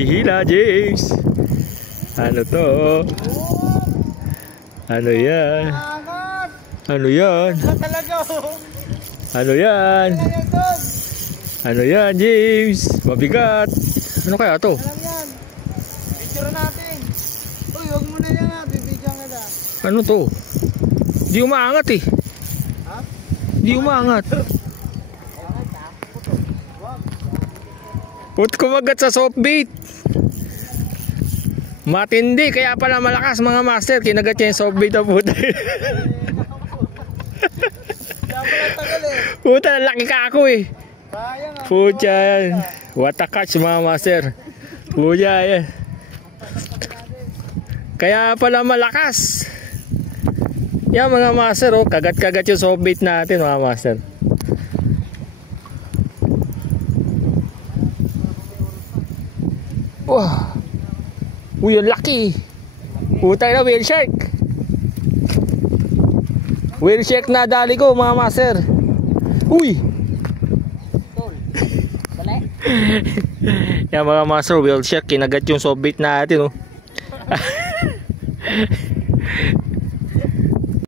Humihila, James. Ano to? Ano yan? Ano yan? Ano yan? Ano yan, James? Mabigat. Ano kaya to? Picture natin. Uy, huwag mo na yan ha. Bibigyan ka na. Ano to? Di umaangat eh. Ha? Di umaangat. Put kumagat sa soft bait. Matindi, kaya pala malakas mga master. Kinagat niya yung soft bait na puta. Kaya pala tagal eh. Puta, laki ka ako eh. Sayang ha. Puta yan. What a catch mga master. Puta yan. Kaya pala malakas. Yan mga master, oh, kagat-kagat yung soft bait natin mga master. Wow. Uy, ang laki. Puta na, whale shark. Whale shark na dali ko mga master. Uy. Yan mga master, whale shark, kinagat yung soft bait natin, oh.